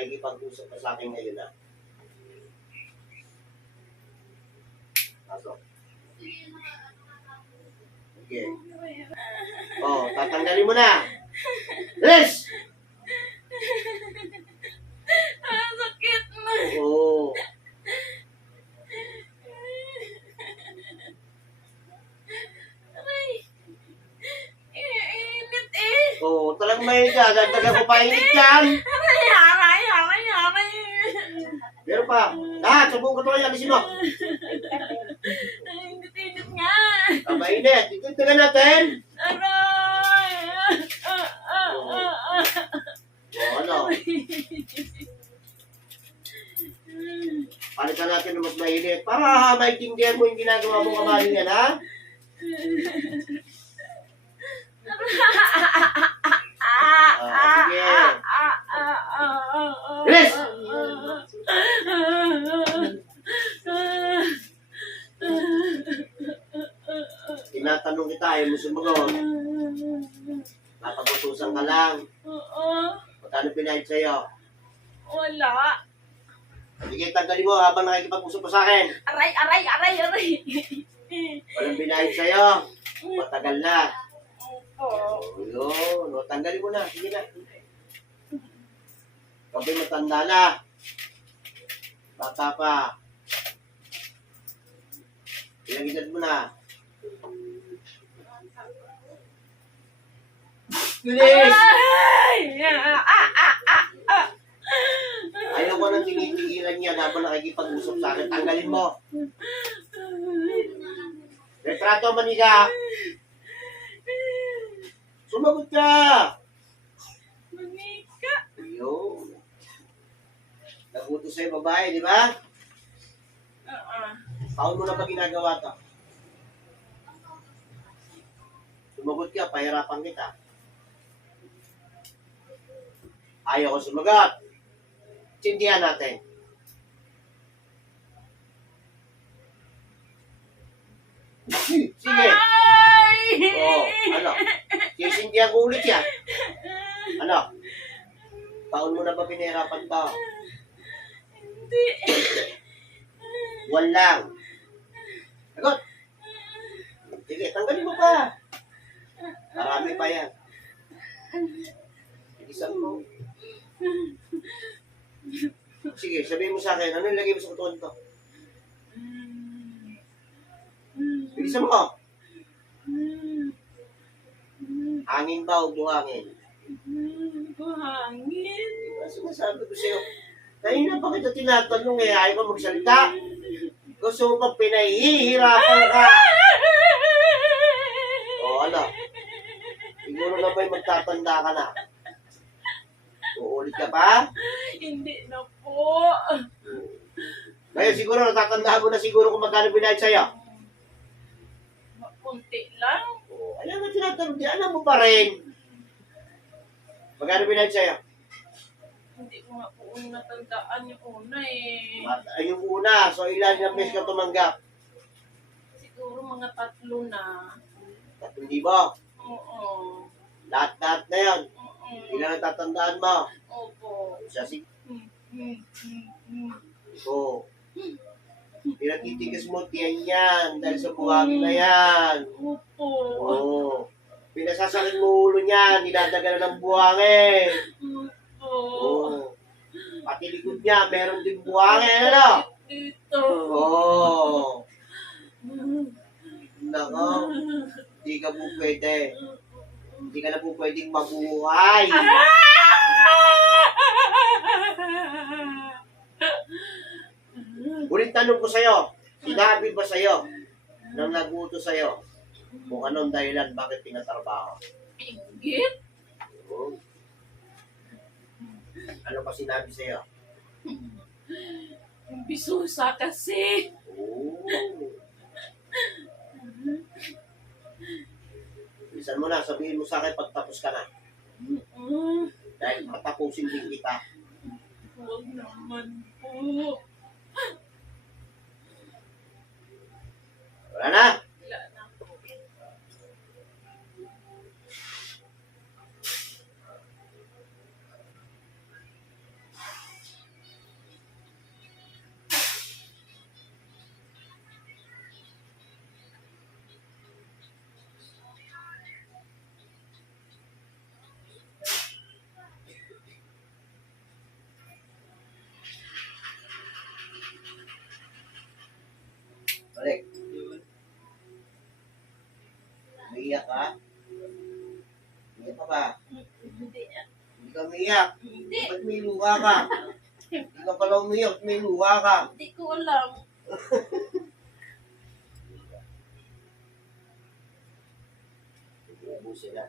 nakikipag-usap ka sa akin ngayon, ha? Pasok. Okay. Oh, tatanggalin mo na. Yes! Sakit na. Oo. Aray. Init eh. Oo, talagang may ka. Dagdagan ko pa init yan. Aray, aray, aray, aray. Meron pa. Lahat, sa buong katawan yan, alisin mo. Init nga. Mainit. Tingnan natin. Aray. O, ano? Palitan natin ng mas mainit. Para maintindihan mo yung ginagawa mo kamaling yan, ha? Sige. Bilis! Tinatanong kita, ayaw mo sumagot. Napagutusan ka lang. Magkano pinahid sa'yo? Wala. Sige, tanggalin mo habang nakikipag-usap pa sa akin. Aray, aray, aray, aray. Walang pinahid sa'yo. Matagal na. Opo. Yun. O, tanggalin mo na. Sige na. Kapag matanda na. Bata pa. Ilang edad mo na. Bilis! Ayaw ko nang tinitigilan niya habang nakikipag-usap sa akin. Tanggalin mo. Retrato Manila. Sumagot ka. Manika. Ayun. Nagutos sa'yo babae, di ba? Taon mo na ba ginagawa to? Sumagot ka, pahirapan kita. Ayaw ko sumagot. Sindihan natin. Sige. Oh, ano? Sisindihan ko ulit yan. Ano? Taon mo na ba pinahirapan to? Hindi. Walang. Sagot. Sige, tanggalin mo pa. Marami pa yan. Isang mo. Sige, sabihin mo sa akin, ano ilagay mo sa kutuan to? Bilisan mo. Hangin ba o buhangin? Buhangin. Diba sinasabi ko sa'yo? Kanina pa kita tinatanong eh, ayaw ka magsalita. Gusto mo bang pinahihirapan ka? O ano? Siguro na ba'y magtatanda ka na? Uulit ka pa? Hindi na po. Ngayon siguro natatandaan mo na siguro kung magkano binayad sa'yo. Kunti lang. O, alam mo tinatanong, di alam mo pa rin. Magkano binayad sa'yo? Hindi ko nga po natandaan yung una eh. Ay, yung una, so ilan yung beses ka tumanggap? Siguro mga 3 na. 3,000. Oo. Lahat-lahat na yan. Oo. Ilan ang tatandaan mo? Opo. Siya si... Mm. O. Pinatitigas mo tiyan yan dahil sa buhangin na yan. Opo. Oo. Pinasasakit mo ulo niyan, dinadagalan ng buhangin. Opo. Oo. Pati likod niya, meron din buhangin, ano? Dito. Oo. Nako, hindi ka po pwede. Hindi ka na po pwedeng mabuhay. Ulit tanong ko sa'yo, sinabi ba sa'yo nang nagutos sa'yo kung anong dahilan bakit pinatrabaho? Inggit? Oo. Ano pa sinabi sa'yo? Bisusa kasi. Oo. Bilisan mo na, sabihin mo sa akin pagtapos ka na. Dahil patapusin din kita. Huwag naman po. Wala na? Wala na po. Balik. Umiiyak ka? Umiiyak ka ba? Hindi. Hindi ka umiiyak. Hindi. Ba't may luha ka? Hindi ka pala umiiyak, may luha ka. Hindi ko alam. Ubusin na.